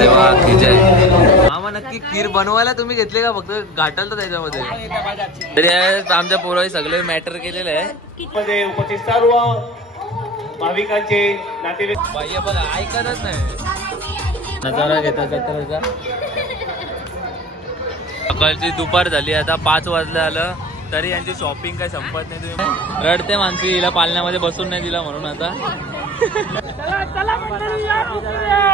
देवा की जय। मामा नक्की खीर बनवायला तुम्ही घेतले का फक्त घाटाल तर त्याच्यामध्ये? तरी आमच्या पोरांनी सगळे मॅटर केलेलं आहे। उपस्थित सर्व भाविकांचे नातेवाईक बाई बघा ऐकतच नाही। नजारा घेता जत्राचा। सकाळची दुपार झाली आता 5 वाजले आलं तरी यांची शॉपिंग काही संपत नाही। तुम्ही रडते माणसी हिला पालण्यामध्ये बसून नाही दिला म्हणून आता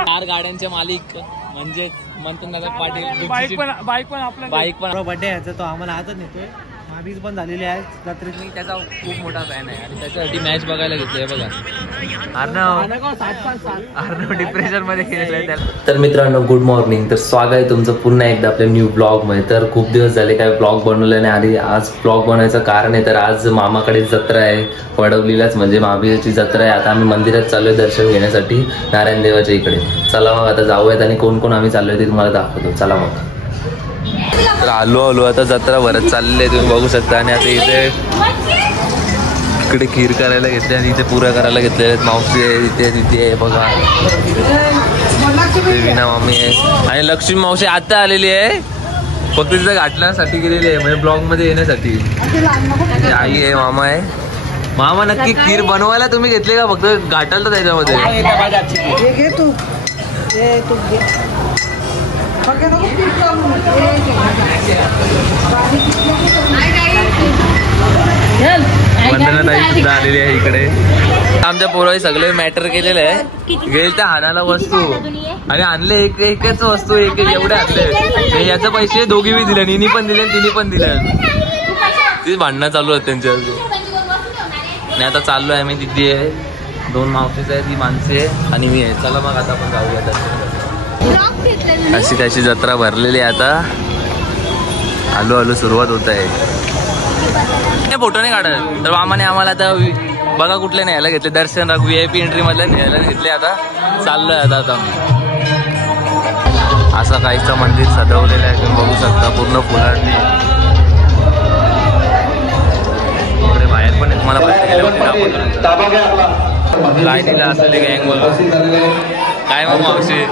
4 गाड्यांचे मालिक म्हणजे मंथन पाटील बाईक पण बर्थडे याचा तो आम्हाला आजच नेतोय। माबीज पण झालेली आहे जत्रेत। मी त्याचा खूप मोठा फॅन आहे आणि त्याच्यासाठी मॅच बघायला घेतोय बघा। अर्णव डिप्रेशन मध्ये गेलेला आहे। तर मित्रांनो गुड मॉर्निंग। तर स्वागत आहे तुमचं पुन्हा एकदा आपल्या न्यू ब्लॉग मध्ये। तर खूप दिवस झाले काय ब्लॉग बनवले नाही आणि आज ब्लॉग बनवायचं कारण आहे तर आज मामाकडे जत्रा आहे वडवलीलाच म्हणजे महाबीजाची जत्रा आहे। आता आम्ही मंदिरात चाललोय दर्शन घेण्यासाठी नारायण देवाच्या इकडे। चला मग आता जाऊयात आणि कोण कोण आम्ही चाललोय ते तुम्हाला दाखवतो। चला मग। तर आलो आता जत्रा भरत चाललेली आहे तुम्ही बघू शकता। आणि आता इकडे खीर करायला घेतली आणि इथे पुऱ्या करायला घेतलेल्या आहेत। मावशी आहे इथे तिथे आहे बघा। विना मामी आहे आणि लक्ष्मी मावशी आता आलेली आहे फक्त तिथं घाटण्यासाठी गेलेली आहे म्हणजे ब्लॉग मध्ये येण्यासाठी। आई आहे मामा आहे। मामा नक्की खीर बनवायला तुम्ही घेतले का फक्त घाटाल तर त्याच्यामध्ये? वंदनाताई सुद्धा आलेली आहे इकडे। आमच्या पोरांनी सगळे मॅटर केलेलं आहे। गेल त्या हानाला वस्तू आणि आणले एकच वस्तू एक एवढे आणले। याचे पैसे दोघी बी दिले हिनी पण दिले तिने पण दिले। ती भांडणं चालू आहेत त्यांच्या आणि आता चाललोय आम्ही। दिदी आहे 2 मावशीच आहे ती माणसे आहे आणि मी आहे। चला मग आता आपण जाऊया। अशी कशी जत्रा भरलेली आहे आता। आलो सुरुवात होत आहे। फोटो नाही काढत तर मामाने आम्हाला आता बघा कुठले न्यायला घेतले दर्शन VIP एंट्री मधले न्यायला घेतले। आता चाललोय आता आम्ही। असं काहीच मंदिर सजवलेलं आहे तुम्ही बघू शकता पूर्ण फुलांनी। इकडे बाहेर पण तुम्हाला लाईनीला असलेली गँग बघा। काय मग मावशी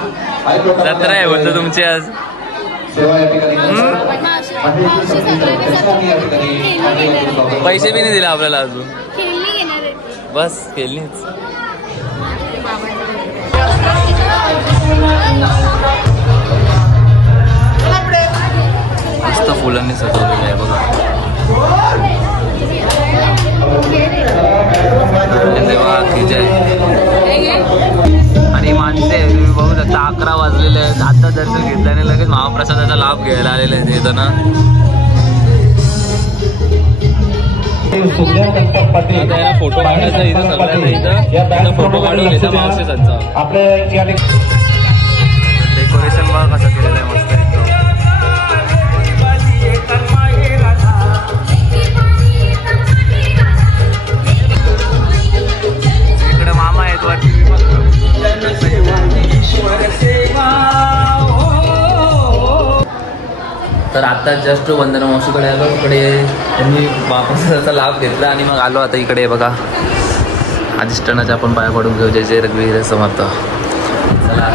जत्रा आहे बोलतो तुमची आज? पैसे बी नाही दिले आपल्याला अजून बस खेळणीच। मस्त फुलांनी सजवलेलं आहे बघा। देवा की जय। आणि माणसे तुम्ही बघू शकता 11 वाजलेले आहेत। आता दर्शन घेतल्याने लगेच महाप्रसादाचा लाभ घ्यायला आलेले आहेत इथं ना। फोटो काढायचा इथं सगळ्यांना इथं फोटो काढून घेता मावशीचा। डेकोरेशन बघा कसं केलेलं आहे मस्त एकदम। इकडे मामा आहेत वरती। तर आता जस्ट वंदना मावशीकडे आलो। इकडे त्यांनी महाप्रसादाचा लाभ घेतला आणि मग आलो आता इकडे बघा। अधिष्ठानाच्या आपण पाया पडून घेऊ जय जय रघुवीर समर्थ। चला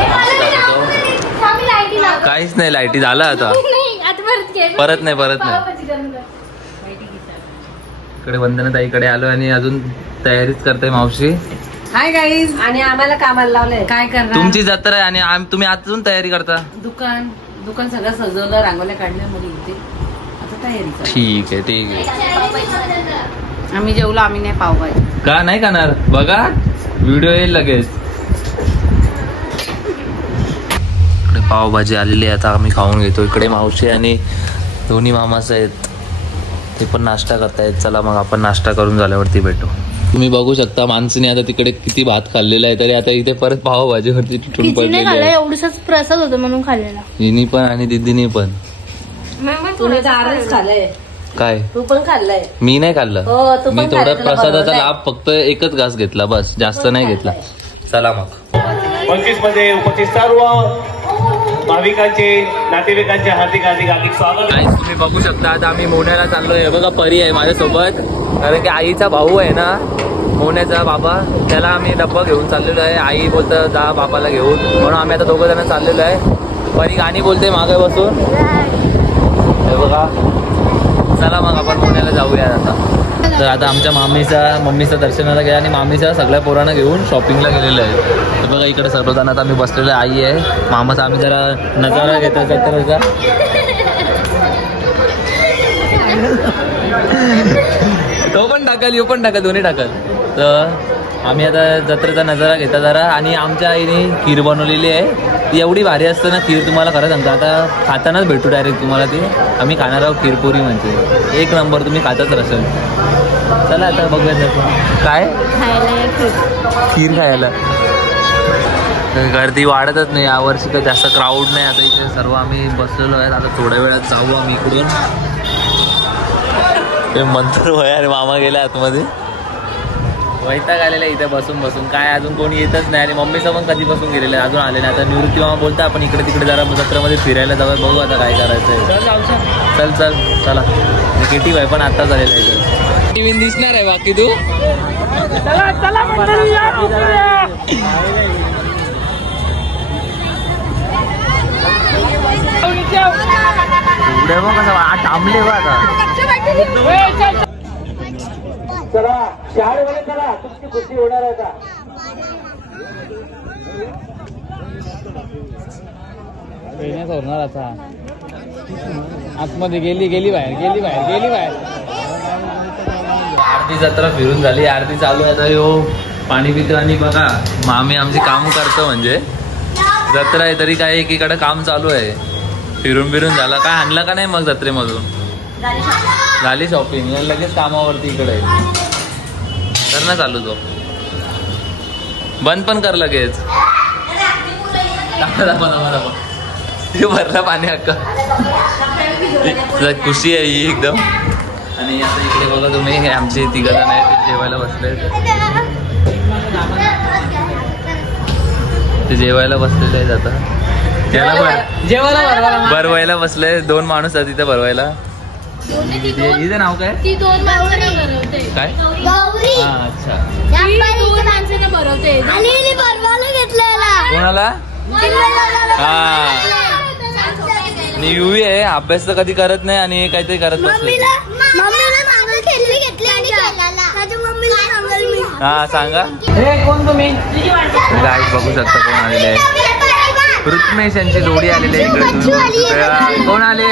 काहीच नाही लाईटी झालं आता परत नाही। इकडे वंदनाताईकडे आलो आणि अजून तयारीच करते मावशी। हाय गाईज आणि आम्हाला कामाला लावलंय काय करणार? तुमची जत्रा आहे आणि तुम्ही अजून तयारी करता? दुकान सगळं सजवलं रांगोळ्या काढल्या मध्ये इथे आता तयारी। ठीक आहे आम्ही जेवलो आम्ही नाही पावभाजी का नाही खाणार बघा व्हिडिओ येईल लगेच। इकडे पावभाजी आलेली आहे आता आम्ही खाऊन घेतो। इकडे मावशी आणि दोन्ही मामास आहेत ते पण नाश्ता करतायत। चला मग आपण नाश्ता करून झाल्यावरती भेटू। तुम्ही बघू शकता माणसाने आता तिकडे किती भात खाल्लेला आहे तरी आता इथे परत पावभाजीवरती तुटून पडलेला आहे। एवढाच प्रसाद होता म्हणून खाल्लेला हिनी पण आणि दीदीनी पण। तुम्ही खाल्लंय काय? तू पण खाल्लंय? मी नाही खाल्लं। मी थोडा प्रसादाचा लाभ फक्त एकच घास घेतला बस जास्त नाही घेतला। चला मग 25 मध्ये उपस्थित सर्व भाविकांचे नातेवाईकांचे हार्दिक स्वागत। तुम्ही बघू शकता आता आम्ही मोढ्याला चाललोय। बघा परी आहे माझ्यासोबत कारण की आईचा भाऊ आहे ना मोन्याचा बाबा, त्याला आम्ही डब्बा घेऊन चाललेलो आहे. आई बोलतं जा बाबाला घेऊन, म्हणून आम्ही आता दोघं जण चाललेलो आहे. परी गाणी बोलते मागे बसून, हे बघा. चला मग आपण मोन्याला जाऊया आता. तर आता आमच्या मम्मीचा दर्शनाला गेला आणि मामीचा सगळ्या पोरांना घेऊन शॉपिंगला गेलेलं आहे. तर बघा इकडे सर्वजण आता आम्ही बसलेलो आहे. आई आहे, मामाचा आम्ही जरा नजारा घेतो जत्रेचा. तो पण टाकल, यो पण टाकल, दोन्ही टाकल. तर आम्ही आता जत्रेचा नजारा घेता जरा. आणि आमच्या आईने खीर बनवलेली आहे, ती एवढी भारी असते ना खीर, तुम्हाला खरं सांगता. आता खातानाच भेटू डायरेक्ट तुम्हाला ती. आम्ही खाणार आहोत खीरपुरी, म्हणजे एक नंबर, तुम्ही खातच रसेल. चला आता बघूया काय खीर खायला. गर्दी वाढतच नाही यावर्षी, काही जास्त क्राऊड नाही. आता इथे सर्व आम्ही बसलेलो आहे. आता थोड्या वेळात जाऊ आम्ही इकडून. ते मंत्र होय अरे मामा गेला आतमध्ये. वैताग आलेला इथे बसून बसून, काय अजून कोणी येतच नाही. आणि मम्मीचं पण कधीपासून गेलेलं आहे, अजून आले नाही. आता निवृत्ती मामा बोलता आपण इकडे तिकडे जरा जत्रेमध्ये फिरायला जाऊया, बघू आता काय करायचं. चल चल चला. किटी भाई पण आत्ताच आलेला आहे. टीव्ही दिसणार आहे बाकी तू. पुढे मग कसं थांबले बा आता. चला शाळेमध्ये चला, तुमची खुशी होणार आहे का? होणार आता. आतमध्ये गेली बाहेर. आरती जत्रा फिरून झाली, आरती चालू आहे. आता यो पाणी पितो आणि बघा मामी आमची काम करतो, म्हणजे जत्रा आहे तरी काय एकीकडे काम चालू आहे. फिरून झाला. काय आणलं का नाही मग जत्रेमधून? झाली शॉपिंग, लगेच कामावरती इकडे कर ना चालू. तो बंद पण कर लगेच. भरला पाणी हक्का. खुशी आहे ही एकदम. आणि आता इकडे बघा तुम्ही, हे आमचे तिघं जण आहेत, ते जेवायला बसले. ते जेवायला बसलेले आहेत. आता जेवायला भरवायला बसले. 2 माणूस आहेत तिथे भरवायला. हिचं नाव काय? काय? अच्छा. कोणाला? हा, युवी आहे, अभ्यास तर कधी करत नाही आणि काहीतरी करत बसले. हा सांगा. कोण तुम्ही? गाईस बघू शकता कोण आलेले आहे. ऋत्मेश यांची जोडी आलेली आहे इकडे. कोण आले?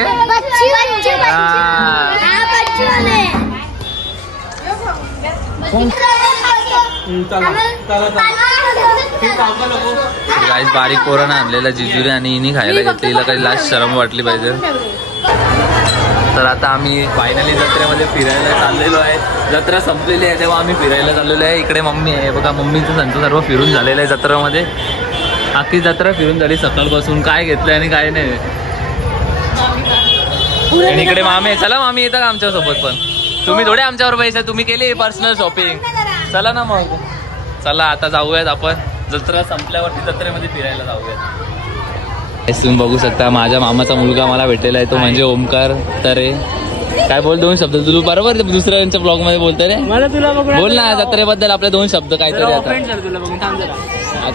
गाईस बारीक पोरानं आणलेला जिजुरी आणि इनी खायला घेतली. हिला काही लास्ट शरम वाटली पाहिजे. तर आता आम्ही फायनली जत्रेमध्ये फिरायला चाललेलो आहे. जत्रा संपलेली आहे तेव्हा आम्ही फिरायला चाललेलो आहे. इकडे मम्मी आहे बघा, मम्मीचं संत सर्व फिरून झालेलं आहे जत्रेमध्ये. अख्खी जत्रा फिरून झाली सकाळपासून. काय घेतलंय आणि काय नाही. आणि इकडे मामी आहे. चला मामी येतात आमच्या सोबत, पण तुम्ही थोडे आमच्यावर पैसे, तुम्ही केली पर्सनल शॉपिंग. चला ना मग. चला आता जाऊयात आपण जत्रा संपल्यावरती जत्रेमध्ये फिरायला जाऊयात. तुम्ही बघू शकता माझ्या मामाचा मुलगा मला भेटलेला आहे, तो म्हणजे ओमकार. तर काय बोल 2 शब्द. तू बरोबर दुसऱ्यांच्या ब्लॉग मध्ये बोलतोय रे. बोल ना जत्रेबद्दल आपले 2 शब्द काहीतरी.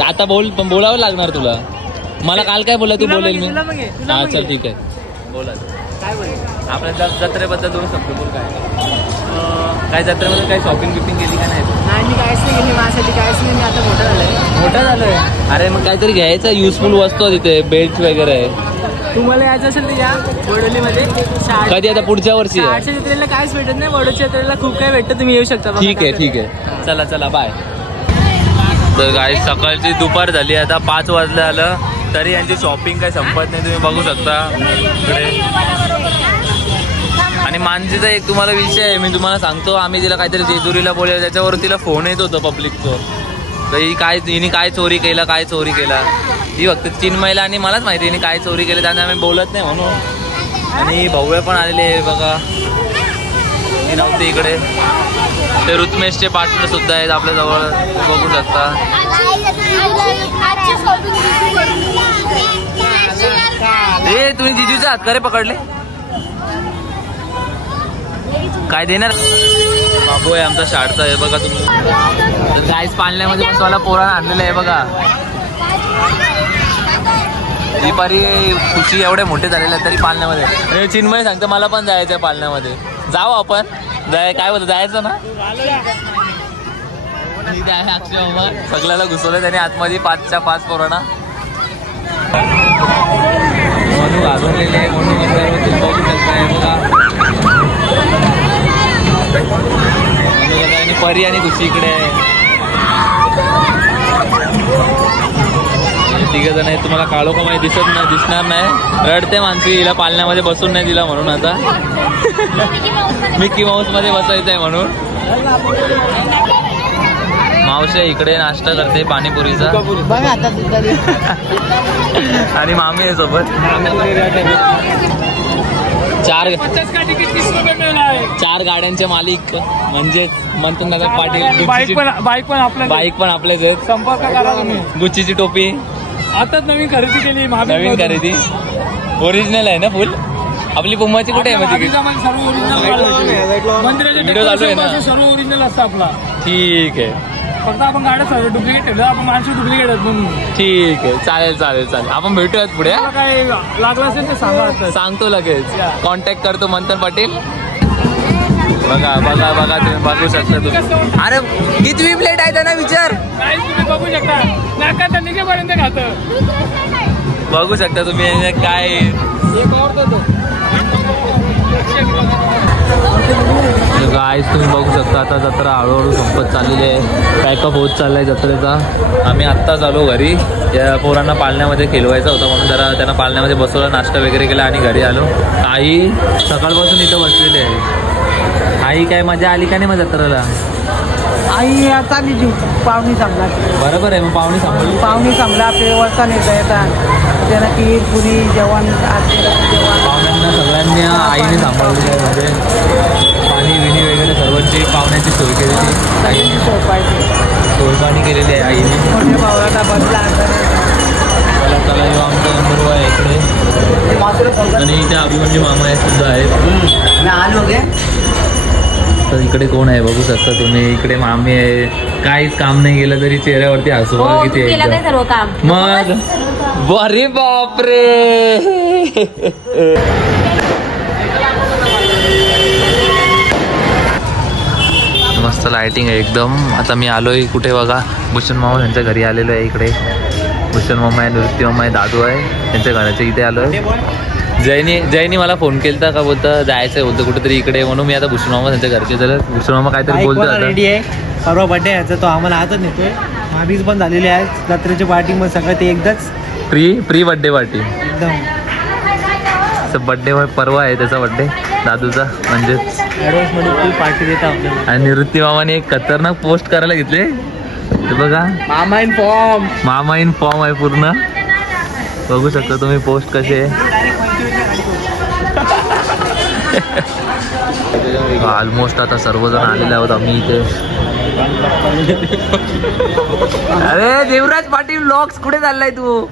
आता बोल, पण बोलावं लागणार तुला. मला काल काय बोला तू बोलेल मी. हा चल ठीक आहे, बोला. आपल्या जत्रेबद्दल 2 शब्द बोल. काय जत्रेमध्ये काही शॉपिंग बिपिंग केली का नाही? मी काहीच नाही केली माझ्यासाठी, काहीच नाही. मी आता मोठा झालोय. अरे मग काहीतरी घ्यायचं, युजफुल वस्तू तिथे, बेल्ट वगैरे. तुम्हाला यायचं असेल तर या वडोलीमध्ये. कधी आता पुढच्या वर्षी? 8च्या जत्रेला काहीच भेटत नाही, वडोच्या जत्रेला खूप काही भेटतं, तुम्ही येऊ शकता. ठीक आहे. चला चला बाय. तर काही सकाळची दुपार झाली, आता 5 वाजले आलं तरी यांची शॉपिंग काही संपत नाही. तुम्ही बघू शकता इकडे. आणि मानसीचा एक तुम्हाला विषय आहे, मी तुम्हाला सांगतो. आम्ही तिला काहीतरी जेजुरीला बोललो, त्याच्यावर तिला फोन येत होतं पब्लिकचं. तर हिने काय चोरी केला. ही फक्त चिन्मयला आणि मलाच माहिती हिने काय चोरी केली, त्याने आम्ही बोलत नाही म्हणून. आणि भव्य पण आलेले आहे बघा, हे नव्हते इकडे. ते ऋत्मेशचे पार्टनर सुद्धा आहेत आपल्या जवळ, बघू शकता. तुम्ही जिजूचे हात करे पकडले. काय देणार बाबू आहे आमचा शाळेचा आहे बघा तुम्ही. गाईस पाळण्यामध्ये बसवायला पोरांना आणलेलं आहे बघा. दुपारी खुशी एवढे मोठे झालेले आहेत तरी पाळण्यामध्ये. चिन्मय सांगतो मला पण जायचं आहे पाळण्यामध्ये. जाऊ आपण काय बोलतो जायचं ना. अक्षय बाबा सगळ्याला घुसवलं त्याने आतमध्ये 5च्या 5 पोरांना. म्हणून घालवलेले आहे म्हणून बघू शकताय बघा. आणि परी आणि खुशी इकडे आहे. तिघ जण आहेत. तुम्हाला काळो का माहिती दिसणार नाही. रडते माणसी हिला पाळण्यामध्ये बसून नाही दिला म्हणून आता मिकी माऊस मध्ये बसायचं आहे म्हणून. मावशी इकडे नाश्ता करते पाणीपुरीचा आणि मामी आहे सोबत. 4 गाड्यांचे मालिक म्हणजेच मंथनदादा पाटील. बाईक पण आपलेच आहेत. संपर्क करा तुम्ही. गुच्चीची टोपी आताच नवीन खरेदी केली. नवीन खरेदी ओरिजिनल आहे ना फुल. आपली पुम्माची कुठे आहे म्हणजे सर्व ओरिजिनल मंदिराचे व्हिडिओ चालू आहे ना. सर्व ओरिजिनल असतं आपला. ठीक आहे. फक्त आपण गाड्या सर्व डुप्लिकेट ठेवलं. आपण माणसं डुप्लिकेट आहेत म्हणून. ठीक आहे चालेल आपण भेटूयात पुढे. काय लागलं असेल ते सांगा. सांगतो लगेच. कॉन्टॅक्ट करतो मंथन पाटील. बघा तुम्ही बघू शकता तुम्ही. अरे किती प्लेट आहे त्यांना विचार. तुम्ही बघू शकता नाका निघेपर्यंत खातं. बघू शकता तुम्ही काय. गाईस तुम्ही बघू शकता आता जत्रा हळूहळू संपत चाललेली आहे. पॅकअप होत चाललाय जत्रेचा. आम्ही आत्ताच आलो घरी. या पोरांना पाळण्यामध्ये खेळवायचा होता म्हणून जरा त्यांना पाळण्यामध्ये बसवलं. नाश्ता वगैरे केला आणि घरी आलो. आई सकाळपासून इथं बसलेली आहे. आई काय मजा आली का नाही मग जत्रेला. आई आता मी जीव पाहुणी सांगला. बरोबर आहे मग पाहुणी सांभाळली. पाहुणी सांगला आपल्या वरचा नेता येतात त्यांना खीर पुरी जेवण पाहुण्यांना सगळ्यांनी आईने सांभाळलेलं आहे. म्हणजे पाणी विणी वगैरे सर्वांची पाहुण्याची सोय केलेली आईने. सोयपाणी केलेली आहे आईने. चला येऊ आमचा नंबर आहे इकडे. आणि इथे अभिमन्यू मामा आहे सुद्धा आहेत. तर इकडे कोण आहे बघू शकता तुम्ही. इकडे मामी आहे. काहीच काम नाही केलं तरी चेहऱ्यावरती हसू बघा किती आहे. मग अरे बापरे. मस्त लाइटिंग आहे एकदम. आता मी आलोय कुठे बघा भूषण मामा यांच्या घरी आलेलो आहे. इकडे भूषण मामा आहे, नृत्य मामा आहे, दादू आहे. त्यांच्या घराच्या इथे आलोय. जयनी मला फोन केलता का बोलता जायचंय बोलतं कुठेतरी इकडे म्हणून मी आता भूषण मामा त्यांच्या घरचे झालं. भूषण मामा काहीतरी बोलतो रेडी आहे. परवा बर्थडे याचा तो आम्हाला हातच नेतोय. मामीज पण झालेली आहे. जत्रेची पार्टी मग सगळं ते एकदाच प्री बर्थडे पार्टी एकदम. बर्थडे परवा आहे त्याचा बर्थडे दादूचा म्हणजे ऍडव्हान्स मध्ये फुल पार्टी देता आपल्याला. आणि निवृत्ती मामाने एक खतरनाक पोस्ट करायला घेतले. ते बघा मामा इन फॉर्म आहे पूर्ण. बघू शकता तुम्ही पोस्ट कसे आहे. ऑलमोस्ट आता सर्वजण आलेले आहोत आम्ही इथे. अरे देवराज पाटील ब्लॉग्स कुठे चाललाय तू.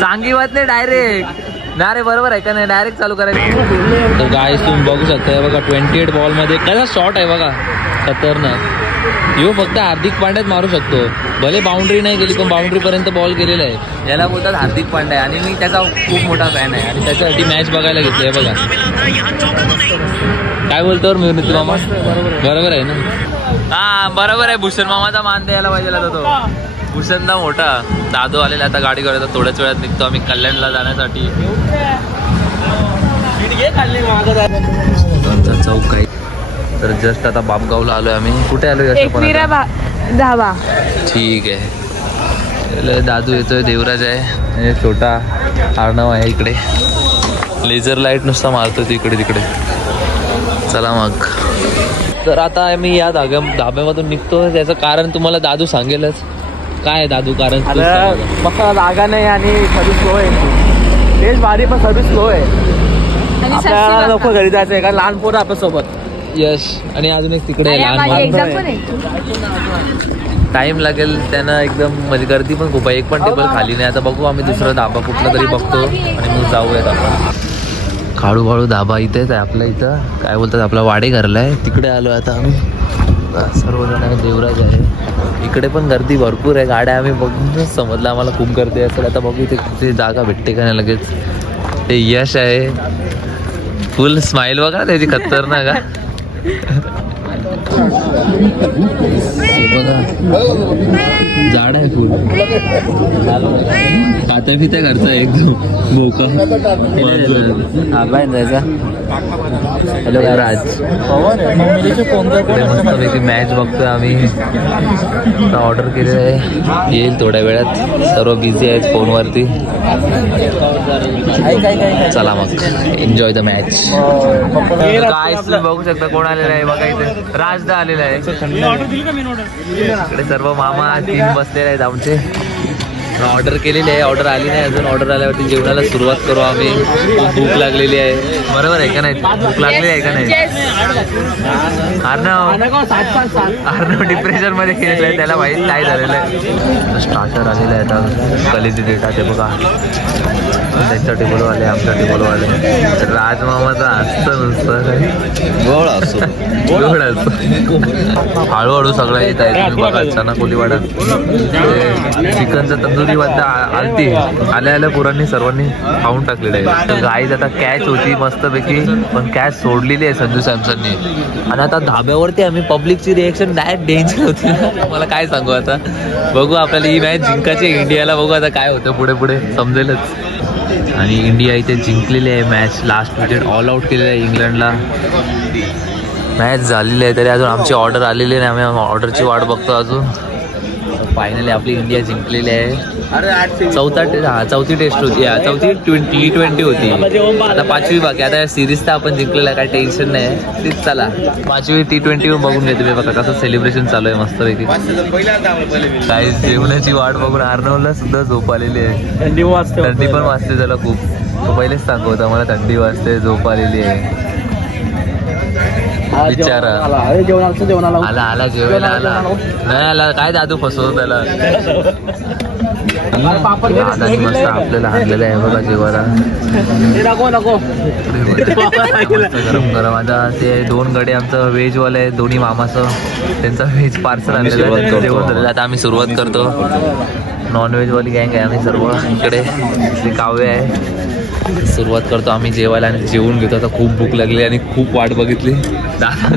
सांगी बात नाही डायरेक्ट ना रे. बरोबर आहे का नाही. डायरेक्ट चालू करायचं. तर गाईस तुम्ही बघू शकता बघा 28 बॉल मध्ये कसा शॉट आहे बघा खतरनाक. यो फक्त हार्दिक पांड्यात मारू शकतो. भले बाउंड्री नाही गेली पण बाउंड्री पर्यंत बॉल गेलेला आहे. याला बोलतात हार्दिक पांड्या आणि मी त्याचा खूप मोठा फॅन आहे आणि त्याच्यासाठी मॅच बघायला घेतली बघा. काय बोलतो निवृत्ती मामा. बरोबर आहे ना. हा बरोबर आहे. भूषण मामाचा मान द्यायला पाहिजे आता तो. भूषणदा मोठा. दादू आलेला आता गाडी करतो. थोड्याच वेळात निघतो आम्ही कल्याणला जाण्यासाठी. चौक आहे. तर जस्ट आता बापगावला आलोय आम्ही. कुठे आलोय धावा. ठीक आहे. दादू येतोय. देवराज आहे. छोटा आर्णव आहे इकडे. लेझर लाईट नुसता मारतो इकडे तिकडे. चला मग. तर आता मी या धाब्यामधून निघतो. त्याचं कारण तुम्हाला दादू सांगेलच. काय दादू कारण. बघा जागा नाही आणि सर्विस स्लो आहे. तेच भारी पण सर्विस स्लो आहे. आपल्याला नको घरी जायचं आहे. कारण लहान पोरं आपल्यासोबत. यश आणि अजून एक तिकडे टाइम लागेल त्यांना एकदम. म्हणजे गर्दी पण खूप आहे. एक पण टेबल खाली नाही. आता बघू आम्ही दुसरा धाबा कुठला तरी बघतो आणि मग जाऊयात आपण. काळू बाळू धाबा इथेच आहे आपल्या इथं, काय बोलतात आपला वाडे घरला आहे, तिकडे आलो आता आम्ही सर्वजण आहे. देवराज आहे, इकडे पण गर्दी भरपूर आहे. गाड्या आम्ही बघून समजलं आम्हाला खूप गर्दी असेल. आता बघू इथे कुठे जागा भेटते का नाही लगेच. ते यश आहे, फुल स्माइल बघा त्याची खतरनाक का. झाड आहे फुल, खाता पिता घरचा एकदम बोका. जायचा. हॅलो राज, मस्तपैकी मॅच बघतोय आम्ही. ऑर्डर केलेलं आहे, येईल थोड्या वेळात. सर्व बिझी आहेत फोनवरती. चला मग एन्जॉय द मॅच. काय बघू शकता कोण आलेलं आहे बघा इथे. राजदा आलेला आहे. इकडे सर्व मामा टीम बसलेले आहेत आमचे. ऑर्डर केलेली आहे, ऑर्डर आली नाही अजून. ऑर्डर आल्यावरती जेवणाला सुरुवात करू आम्ही. खूप भूक लागलेली आहे. बरोबर आहे का नाही, भूक लागलेली आहे का नाही. अर्णव डिप्रेशन मध्ये खेळलाय, त्याला माहित काय झालेलं आहे. स्टार्टर आलेलं आहे आता, कलेजी डेटा ते बघा. त्यांच्या टेबलवाले आमच्या टेबलवाले. राजमामाचा असतं नुसतं गोळ असतो, गोळ असतो. हळूहळू सगळं येत आहे. तुम्ही बघा चना कोलीवाडा, चिकनचं तंदुरी वाद्दा आलती. आल्या आल्या पोरांनी सर्वांनी खाऊन टाकलेलं आहे. गाईज आता कॅच होती मस्तपैकी, पण कॅच सोडलेली आहे संजू सॅमसननी. आणि आता धाब्यावरती आम्ही पब्लिकची रिएक्शन डायरेक्ट डेंजर होती. मला काय सांगू आता. बघू आपल्याला ही मॅच जिंकायची इंडियाला. बघू आता काय होतं पुढे पुढे समजेलच. आणि इंडिया इथे जिंकलेली आहे match. Last wicket all out केलेलं आहे इंग्लंडला. मॅच झालेली आहे तरी अजून आमची ऑर्डर आलेली नाही. आम्ही ऑर्डरची वाट बघतो अजून. फायनली आपली इंडिया जिंकलेली आहे. चौथी टेस्ट होती, चौथी T20 होती. आता 5वी बाकी. आता सिरीज तर आपण जिंकलेला, काय टेन्शन नाही. तीच चला 5वी T20 बघून घेतो. मी बघा कसं सेलिब्रेशन चालू आहे मस्तपैकी. काय जेवणाची वाट बघून अर्णवला सुद्धा झोप आलेली आहे. थंडी पण वाजते त्याला खूप. तो पहिलेच सांगू होता मला थंडी वाजते, झोप आलेली आहे. बिचारा आला आला जेवायला आला नाही आला. काय दादू फसवतो त्याला. दादानी मस्त आपल्याला आणलेलं आहे बघा जेवायला. गरम गरम. आता ते 2 गडे आमचं व्हेजवाले आहे, दोन्ही मामाचं. त्यांचं व्हेज पार्सल आणलेलं आहे, जेवण झालेलं. आता आम्ही सुरुवात करतो. नॉनव्हेजवाली गँग आहे आम्ही सर्व. इकडे श्री काव्य आहे. सुरुवात करतो आम्ही जेवायला आणि जेवून घेतो. आता खूप भूक लागली आणि खूप वाट बघितली.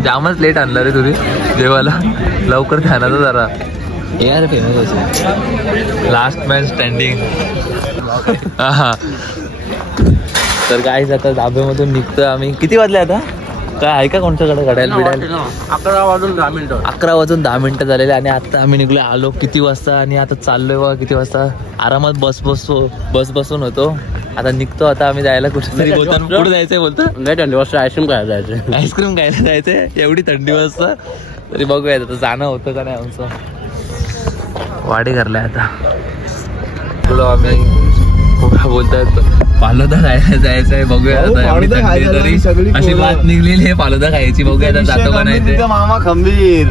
जामच लेट आणलं रे तुम्ही जेवायला. लवकर खाणार जरा. यार फेमस लास्ट मॅन स्टँडिंग. तर काय आता धाब्यामधून निघतोय आम्ही. किती वाजले आता काय आहे का कोणत्याकडे घड्याला बिडायला. 11 वाजून 10 मिनिटं. 11 वाजून 10 मिनिटं झालेले. आणि आता आम्ही निघलो. आलो किती वाजता आणि आता चाललोय बघा किती वाजता. आरामात बस बसून होतो. आता निघतो. आता आम्ही जायला कुठेतरी बोलतो. कुठे जायचंय बोलतो. नाही, थंडी वाजता आईस्क्रीम खायला जायचं. आईस्क्रीम खायला जायचंय एवढी थंडी वाजता. तरी बघूया आता जाणं होतं का नाही आमचं. वाडे घरलाय आता आम्ही. कुठं बोलतात फालुदा खायला जायचंय. बघूया आता. अशी बात निघलेली आहे फालुदा खायची. बघूया आता जातो का नाही. मामा खंबीर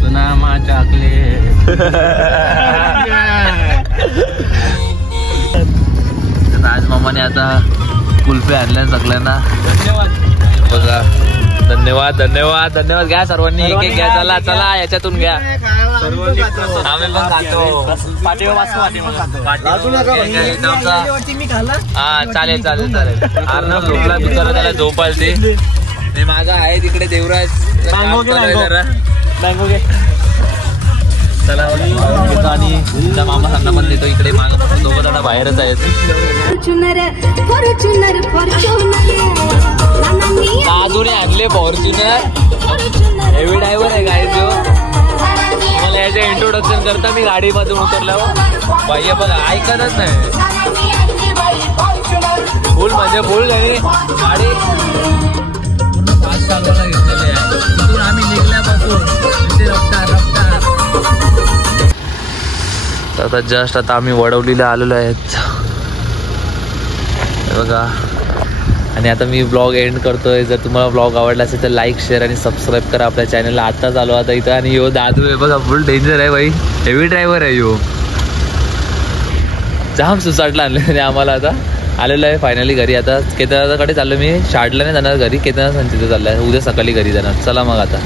सुनामा चॉकलेट. राजमामाने आता कुल्फी आणल्या सगळ्यांना. बघा धन्यवाद धन्यवाद धन्यवाद. घ्या सर्वांनी एक एक घ्या. चला चला याच्यातून घ्या. आम्ही पण खातो. हा चालेल चालेल चालेल. अर्णव झोपला बिचारा, त्याला झोप आली. मी माझा आहे तिकडे देवराज. चला आणि तुमच्या मामासांना पण देतो. इकडे मागं दोघं जण बाहेरच आहेत. अजूनही आणले फॉर्च्युनर. हेवी ड्रायव्हर आहे काय जो. मला याचे इंट्रोडक्शन करता मी गाडीमधून उतरल्यावर. बाई बघा ऐकतच नाही. फुल म्हणजे फुल गाडी पूर्ण फास्ट चालवायला घेतलेली आहे. तिथून आम्ही निघल्यापासून रफ्तार रफ्तार. आता जस्ट आता आम्ही वडवलीला आलेलो आहेत बघा. आणि आता मी ब्लॉग एंड करतोय. जर तुम्हाला ब्लॉग आवडला असेल तर लाईक शेअर आणि सबस्क्राईब करा आपल्या चॅनलला. आत्ताच आलो आता इथं. आणि यो दादू आहे बघा, फुल डेंजर आहे बाई. हेवी ड्रायव्हर आहे यो. जाम सुसाटला आणले आम्हाला आता. आलेलो आहे फायनली घरी. आता केदारनाथकडे चाललो मी. शाळेला नाही जाणार घरी, केदारनाथ तिथे चाललाय. उद्या सकाळी घरी जाणार. चला मग आता.